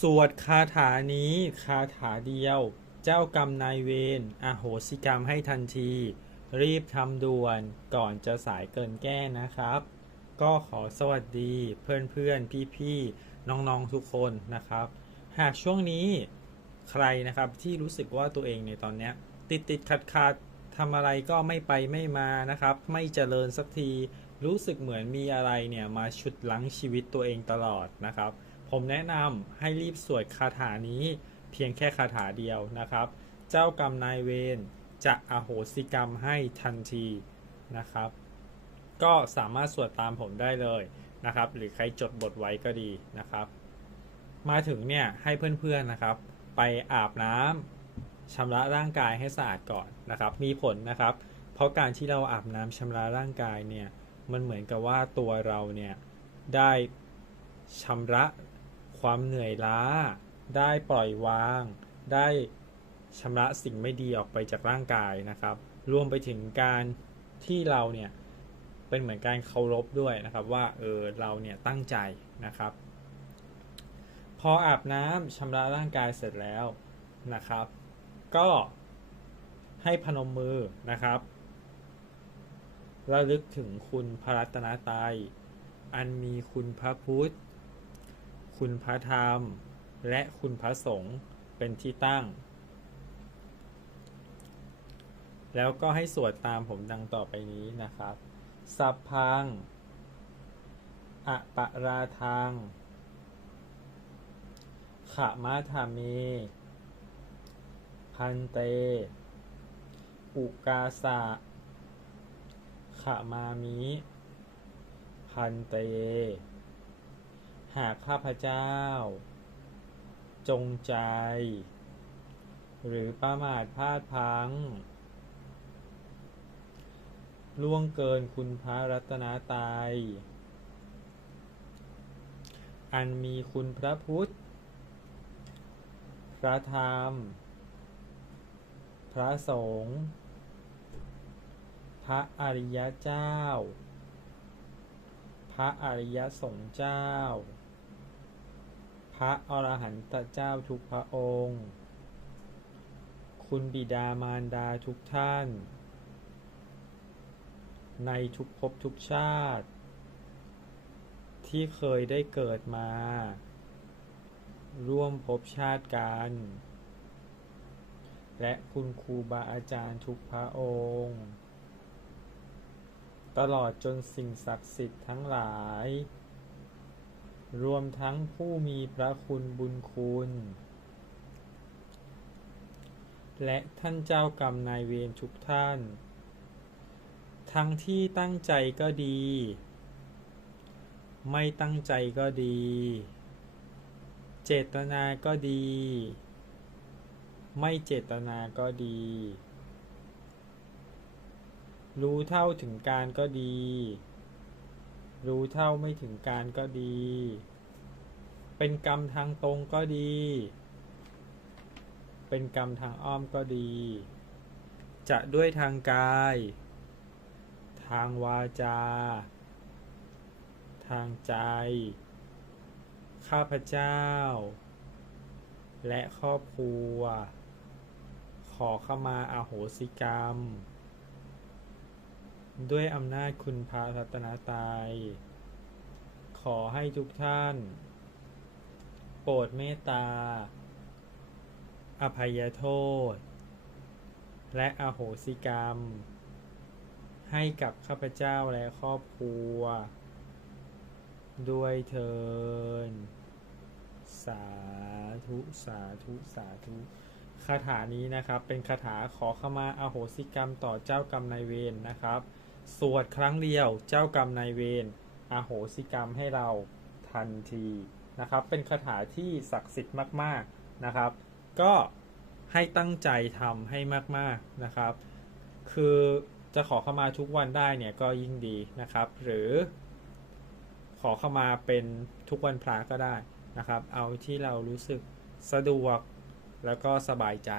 สวดคาถานี้คาถาเดียว เจ้ากรรมนายเวรอโหสิกรรมให้ทันที รีบทำด่วนก่อนจะสายเกินแก้นะครับ ก็ขอสวัสดีเพื่อนๆ พี่ๆ น้องๆ ทุกคนนะครับ หากช่วงนี้ใครนะครับที่รู้สึกว่าตัวเองในตอนนี้ติดติดขัดขัดทำอะไรก็ไม่ไปไม่มานะครับ ไม่เจริญสักที รู้สึกเหมือนมีอะไรเนี่ยมาชุดลังชีวิตตัวเองตลอดนะครับ ผมแนะนำให้รีบสวดคาถานี้เพียงแค่คาถาเดียวนะครับ เจ้ากรรมนายเวรจะอโหสิกรรมให้ทันทีนะครับ ก็สามารถสวดตามผมได้เลยนะครับ หรือใครจดบทไว้ก็ดีนะครับ มาถึงเนี่ยให้เพื่อนๆนะครับ ไปอาบน้ำชำระร่างกายให้สะอาดก่อนนะครับ มีผลนะครับ เพราะการที่เราอาบน้ำชำระร่างกายเนี่ยมันเหมือนกับว่าตัวเราเนี่ยได้ชำระ ความเหนื่อยล้า ได้ปล่อยวาง ได้ชำระสิ่งไม่ดีออกไปจากร่างกายนะครับ รวมไปถึงการที่เราเนี่ยเป็นเหมือนการเคารพด้วยนะครับว่าเออเราเนี่ยตั้งใจนะครับ พออาบน้ำชำระร่างกายเสร็จแล้วนะครับ ก็ให้พนมมือนะครับระลึกถึงคุณพระรัตนตรัยอันมีคุณพระพุทธ คุณพระธรรม และคุณพระสงฆ์เป็นที่ตั้ง แล้วก็ให้สวดตามผมดังต่อไปนี้นะครับ สัพพังอปะราทังขะมาธาเม พันเต อุกาสะขะมามิ พันเต หากข้าพเจ้า จงใจ หรือประมาทพลาดพลังล่วงเกินคุณพระรัตนตรัย อันมีคุณพระพุทธ พระธรรม พระสงฆ์ พระอริยเจ้า พระอริยสงฆ์เจ้า พระอรหันตเจ้าทุกพระองค์ คุณบิดามารดาทุกท่าน ในทุกภพทุกชาติ ที่เคยได้เกิดมา ร่วมภพชาติกัน และคุณครูบาอาจารย์ทุกพระองค์ ตลอดจนสิ่งศักดิ์สิทธิ์ทั้งหลาย รวมทั้งผู้มีพระคุณบุญคุณ และท่านเจ้ากรรมนายเวรทุกท่าน ทั้งที่ตั้งใจก็ดี ไม่ตั้งใจก็ดี เจตนาก็ดี ไม่เจตนาก็ดี รู้เท่าถึงการก็ดี รู้เท่าไม่ถึงการก็ดี เป็นกรรมทางตรงก็ดี เป็นกรรมทางอ้อมก็ดี จะด้วยทางกาย ทางวาจา ทางใจ ข้าพเจ้า และครอบครัว ขอเข้ามาอาโหสิกรรม ด้วยอำนาจคุณพระรัตนตรัยขอให้ทุกท่าน โปรดเมตตา อภัยโทษ และอโหสิกรรม ให้กับข้าพเจ้าและครอบครัว ด้วยเทินสาธุสาธุสาธุคาถานี้นะครับเป็นคาถาขอขมาอาโหสิกรรมต่อเจ้ากรรมนายเวรนะครับ สวดครั้งเดียวเจ้ากรรมนายเวรอาโหสิกรรมให้เราทันทีนะครับ เป็นคาถาที่ศักดิ์สิทธิ์มากๆนะครับ ก็ให้ตั้งใจทำให้มากๆนะครับ คือจะขอเข้ามาทุกวันได้เนี่ยก็ยิ่งดีนะครับ หรือขอเข้ามาเป็นทุกวันพระก็ได้นะครับ เอาที่เรารู้สึกสะดวกแล้วก็สบายใจ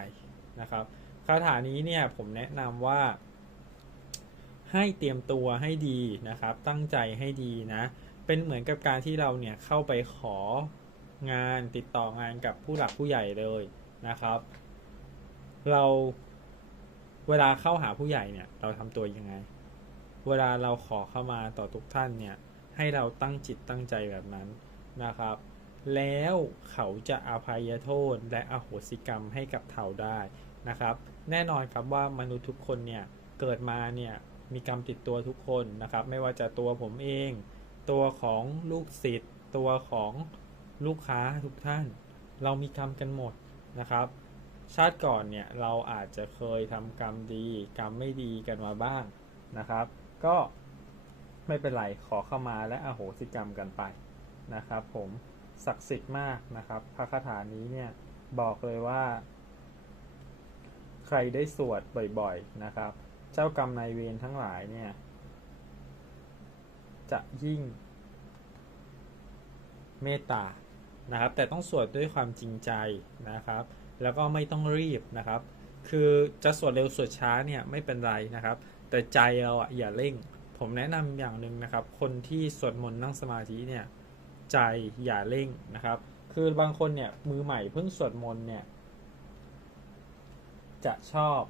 นะครับคาถานี้เนี่ยผมแนะนำว่า ให้เตรียมตัวให้ดีนะครับ ตั้งใจให้ดีนะ เป็นเหมือนกับการที่เราเนี่ยเข้าไปของานติดต่องานกับผู้หลักผู้ใหญ่เลยนะครับ เราเวลาเข้าหาผู้ใหญ่เนี่ยเราทำตัวยังไง เวลาเราขอเข้ามาต่อทุกท่านเนี่ยให้เราตั้งจิตตั้งใจแบบนั้นนะครับ แล้วเขาจะอภัยโทษและอโหสิกรรมให้กับเราได้นะครับ แน่นอนครับว่ามนุษย์ทุกคนเนี่ยเกิดมาเนี่ย มีกรรมติดตัวทุกคนนะครับ ไม่ว่าจะตัวผมเอง ตัวของลูกศิษย์ตัวของลูกค้าทุกท่าน เรามีกรรมกันหมดนะครับ ชาติก่อนเนี่ยเราอาจจะเคยทำกรรมดี กรรมไม่ดีกันมาบ้างนะครับ ก็ไม่เป็นไรขอเข้ามาและอโหสิกรรมกันไปนะครับ ผมศักดิ์สิทธิ์มากนะครับ พระคาถานี้เนี่ยบอกเลยว่า ใครได้สวดบ่อยๆนะครับ จ้ากรรมนายเวรทั้งหลายเนี่ย จะยิ่งเมตตานะครับ แต่ต้องสวดด้วยความจริงใจนะครับ แล้วก็ไม่ต้องรีบนะครับ คือจะสวดเร็วสวดช้าเนี่ยไม่เป็นไรนะครับ แต่ใจเราอะอย่าเร่ง ผมแนะนำอย่างหนึ่งนะครับ คนที่สวดมนต์นั่งสมาธิเนี่ยใจอย่าเร่งนะครับ คือบางคนเนี่ยมือใหม่เพิ่งสวดมนต์เนี่ยจะชอบ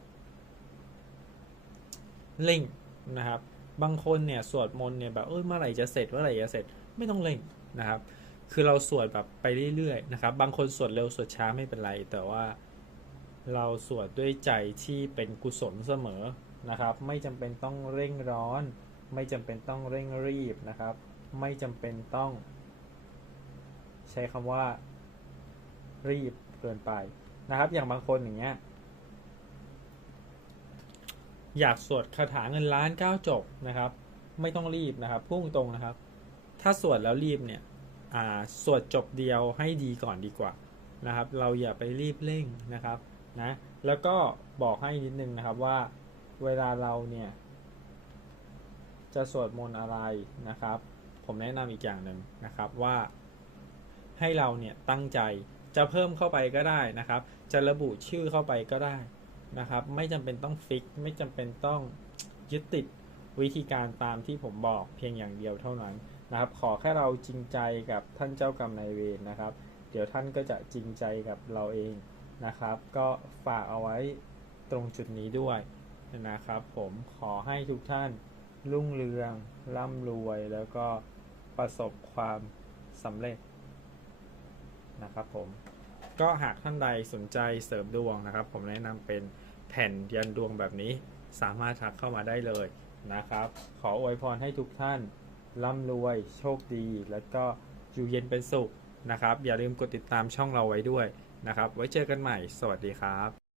เร่งนะครับ บางคนเนี่ยสวดมนต์เนี่ยแบบเออเมื่อไหร่จะเสร็จเมื่อไหร่จะเสร็จไม่ต้องเร่งนะครับ คือเราสวดแบบไปเรื่อยๆนะครับ บางคนสวดเร็วสวดช้าไม่เป็นไร แต่ว่าเราสวดด้วยใจที่เป็นกุศลเสมอนะครับ ไม่จำเป็นต้องเร่งร้อน ไม่จำเป็นต้องเร่งรีบนะครับ ไม่จำเป็นต้อง ใช้คำว่ารีบเกินไปนะครับ อย่างบางคนอย่างเงี้ย อยากสวดคาถาเงินล้านเก้าจบนะครับ ไม่ต้องรีบนะครับพุ่งตรงนะครับ ถ้าสวดแล้วรีบเนี่ยอ่าสวดจบเดียวให้ดีก่อนดีกว่านะครับ เราอย่าไปรีบเร่งนะครับนะแล้วก็บอกให้นิดนึงนะครับว่าเวลาเราเนี่ยจะสวดมนต์อะไรนะครับ ผมแนะนำอีกอย่างหนึ่งนะครับว่าให้เราเนี่ยตั้งใจจะเพิ่มเข้าไปก็ได้นะครับ จะระบุชื่อเข้าไปก็ได้ นะครับ ไม่จำเป็นต้องฟิก ไม่จำเป็นต้องยึดติดวิธีการตามที่ผมบอกเพียงอย่างเดียวเท่านั้นนะครับ ขอแค่เราจริงใจกับท่านเจ้ากรรมนายเวรนะครับ เดี๋ยวท่านก็จะจริงใจกับเราเองนะครับ ก็ฝากเอาไว้ตรงจุดนี้ด้วยนะครับ ผมขอให้ทุกท่านรุ่งเรืองร่ำรวยแล้วก็ประสบความสำเร็จนะครับผม ก็หากท่านใดสนใจเสริมดวงนะครับ ผมแนะนำเป็นแผ่นยันดวงแบบนี้ สามารถทักเข้ามาได้เลยนะครับ ขออวยพรให้ทุกท่านร่ำรวย โชคดี แล้วก็อยู่เย็นเป็นสุขนะครับ อย่าลืมกดติดตามช่องเราไว้ด้วยนะครับ ไว้เจอกันใหม่ สวัสดีครับ